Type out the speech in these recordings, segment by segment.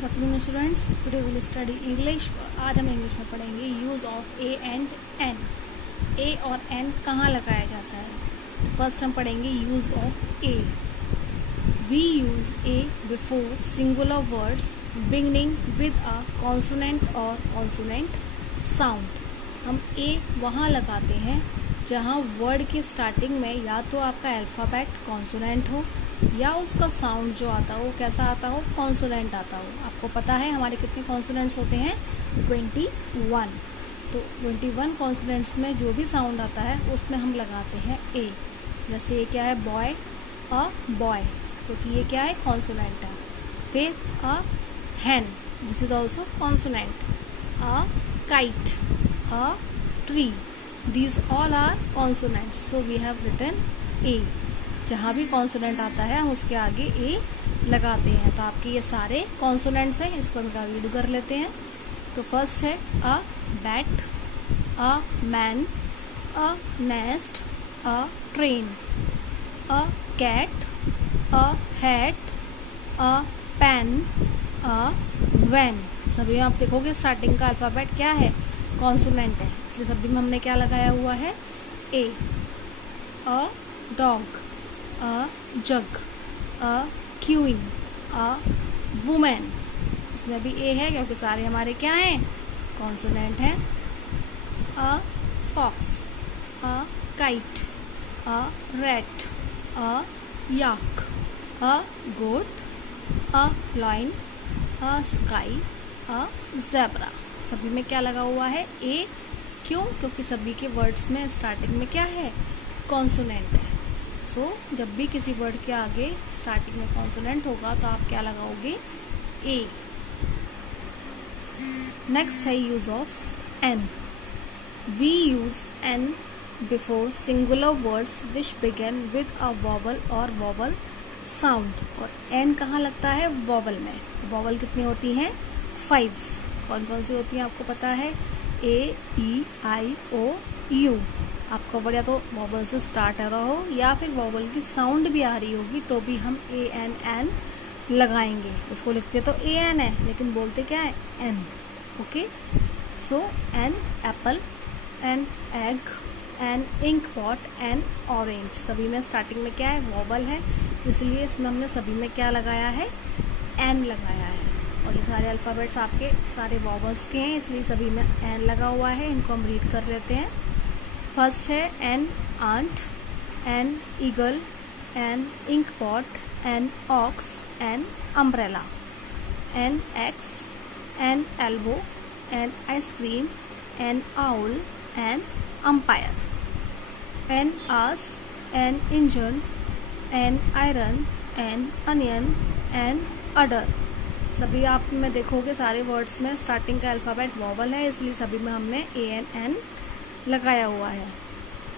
Good afternoon students, today will study English. आज हम English में पढ़ेंगे use of a and an. A और एन कहाँ लगाया जाता है। फर्स्ट हम पढ़ेंगे use of a. We use a before singular words beginning with a consonant और कॉन्सोनेंट साउंड। हम ए वहाँ लगाते हैं जहाँ वर्ड के स्टार्टिंग में या तो आपका अल्फ़ाबेट कॉन्सोनेंट हो या उसका साउंड जो आता हो कैसा आता हो, कॉन्सोनेंट आता हो। आपको पता है हमारे कितने कॉन्सोनेंट्स होते हैं, 21। तो 21 कॉन्सोनेंट्स में जो भी साउंड आता है उसमें हम लगाते हैं ए। जैसे ये क्या है, बॉय, अ बॉय, क्योंकि ये क्या है, कॉन्सोनेंट है। फिर a hen, this is also consonant. A kite, a tree, these all are consonants, so we have written a। जहाँ भी कॉन्सोनेंट आता है हम उसके आगे ए लगाते हैं। तो आपके ये सारे कॉन्सोनेंट्स हैं, इसको हम रीड कर लेते हैं। तो फर्स्ट है a bat, a man, a nest, a train, a cat, a hat, a pen, a van. सभी में आप देखोगे स्टार्टिंग का अल्फ़ाबेट क्या है, कॉन्सोनेंट है, इसलिए सभी में हमने क्या लगाया हुआ है, a. A dog, a jug, a queen, a woman, इसमें भी ए है क्योंकि सारे हमारे क्या हैं, कॉन्सोनेंट हैं। A fox, a kite, a rat, a yak, a goat, a lion, a sky, a zebra. सभी में क्या लगा हुआ है, ए। क्यों? क्योंकि सभी के वर्ड्स में स्टार्टिंग में क्या है, कॉन्सोनेंट है। सो जब भी किसी वर्ड के आगे स्टार्टिंग में कॉन्सोनेंट होगा तो आप क्या लगाओगे, ए। नेक्स्ट है use of an. We use an before singular words which begin with a vowel और वॉवल साउंड। और एन कहाँ लगता है, वॉवल में। वॉवल कितनी होती हैं, 5। कौन कौन सी होती हैं आपको पता है, ए, ई, आई, ओ, यू। आपका वर्ड या तो वॉवल से स्टार्ट हो रहा हो या फिर वॉवल की साउंड भी आ रही होगी तो भी हम ए एन एन लगाएंगे। इसको लिखते तो ए एन है लेकिन बोलते क्या है, an. Okay, so an apple, an egg, an ink pot, an orange. सभी में स्टार्टिंग में क्या है, वॉवल है, इसलिए इसमें हमने सभी में क्या लगाया है, एन लगाया है। और ये सारे अल्फ़ाबेट्स आपके सारे वॉवल्स के हैं, इसलिए सभी में एन लगा हुआ है। इनको हम रीड कर लेते हैं। फर्स्ट है an ant, an eagle, an ink pot, an ox, an umbrella, an axe, an elbow, an ice cream, an owl, an umpire, an ass, an engine, an iron, an onion, an udder. सभी आप में देखोगे सारे words में starting का alphabet vowel है, इसलिए सभी में हमने ए एन एन लगाया हुआ है।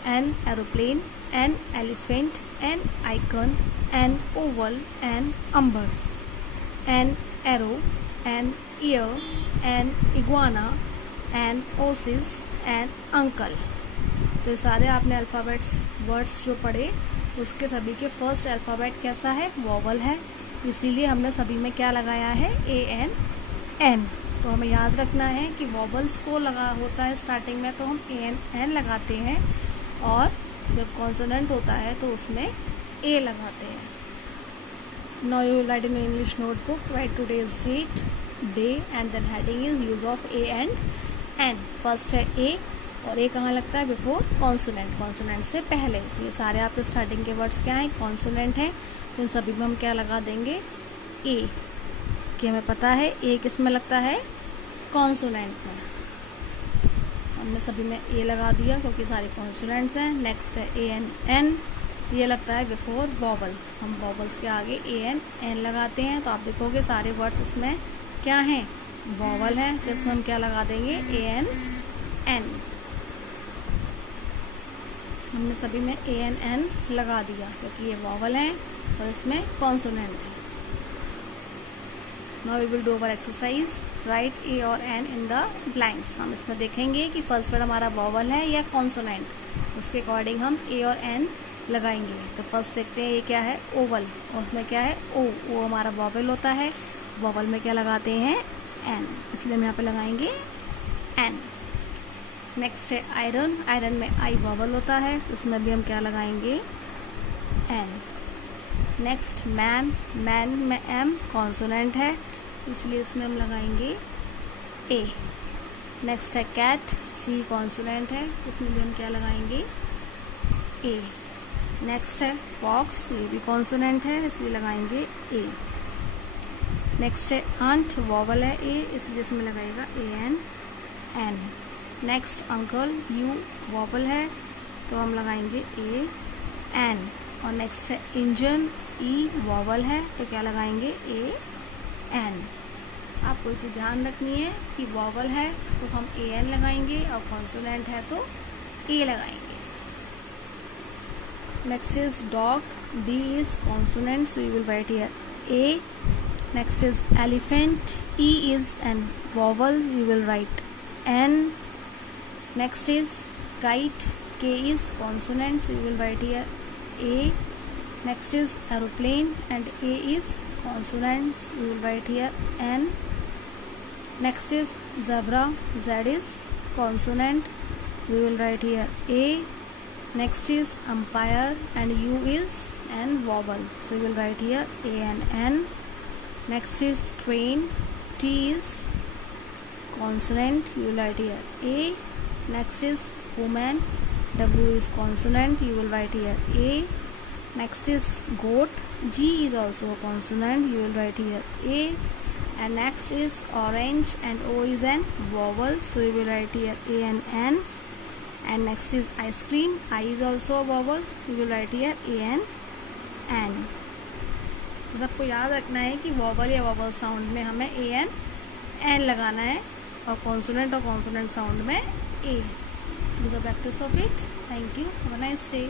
An aeroplane, an elephant, an icon, an oval, an amber, an arrow, an ear, an iguana, an oasis, an uncle. तो ये सारे आपने अल्फ़ाबेट्स वर्ड्स जो पढ़े उसके सभी के फर्स्ट अल्फ़ाबेट कैसा है, वॉवल है, इसीलिए हमने सभी में क्या लगाया है, ए एन एन। तो हमें याद रखना है कि वॉवल्स को लगा होता है स्टार्टिंग में तो हम ए एन एन लगाते हैं, और जब कॉन्सोनेंट होता है तो उसमें ए लगाते हैं। Now you will write in English notebook, write today's date, day and then heading is use of a and an. First है ए, और ए कहाँ लगता है, बिफोर कॉन्सोनेंट, कॉन्सोनेंट से पहले। तो ये सारे आपके स्टार्टिंग के वर्ड्स क्या हैं, कॉन्सोनेंट हैं, तो इन सभी में हम क्या लगा देंगे, ए। कि हमें पता है ए किस में लगता है, कॉन्सोनेंट में। हमने सभी में ए लगा दिया क्योंकि सारे कॉन्सोनेंट्स हैं। नेक्स्ट है ए एन एन, ये लगता है बिफोर वॉवल। हम वॉवल्स के आगे ए एन एन लगाते हैं, तो आप देखोगे सारे वर्ड्स इसमें क्या हैं, वॉवल हैं, तो इसमें हम क्या लगा देंगे, ए एन एन। हमने सभी में ए एन एन लगा दिया क्योंकि ये वॉवल हैं और इसमें कॉन्सोनेंट है। Now we will do our exercise, write a और एन इन द ब्लैंक्स। हम इसमें देखेंगे कि फर्स्ट वर्ड हमारा वॉवल है या कॉन्सोनेंट, उसके अकॉर्डिंग हम ए और एन लगाएंगे। तो फर्स्ट देखते हैं ये क्या है, ओवल, और उसमें क्या है, ओ। ओ हमारा वॉवेल होता है, वॉवल में क्या लगाते हैं, एन, इसलिए हम यहाँ पे लगाएंगे एन। नेक्स्ट है आयरन, आयरन में आई वॉवल होता है, उसमें भी हम क्या लगाएंगे, एन। नेक्स्ट मैन, मैन में एम कॉन्सोनेंट है, इसलिए इसमें हम लगाएंगे ए। नेक्स्ट है कैट, सी कॉन्सोनेंट है, इसमें भी हम क्या लगाएंगे, ए। नेक्स्ट है फॉक्स, ये भी कॉन्सोनेंट है, इसलिए लगाएंगे ए। नेक्स्ट है आंट, वॉवल है ए, इसलिए इसमें लगाएगा a n, an. Next uncle, U vowel है, तो हम लगाएंगे ए एन। और नेक्स्ट है इंजन, ई वॉवल है, तो क्या लगाएंगे, ए एन। आपको ये चीज़ ध्यान रखनी है कि वॉवल है तो हम ए एन लगाएंगे और कॉन्सोनेंट है तो ए लगाएंगे। Next is dog, D is consonant, so you will write here a. Next is elephant, E is an vowel, you will write an. Next is kite, K is consonant, so you will write here a. Next is aeroplane and A is consonant, so you will write here N. Next is zebra, Z is consonant, we will write here A. Next is umpire and U is N vowel, so you will write here A and N. Next is train, T is consonant, you will write here A. Next is woman, W is consonant, you will write here A. Next is goat, G is also a consonant, you will write here A. And next is orange and O is an vowel, so you will write here A and N. And next is ice cream, I is also a vowel, you will write here A and N. सबको याद रखना है कि vowel या vowel sound में हमें A and N लगाना है और कॉन्सोनेंट साउंड में A. Do the practice of it. Thank you. Have a nice day.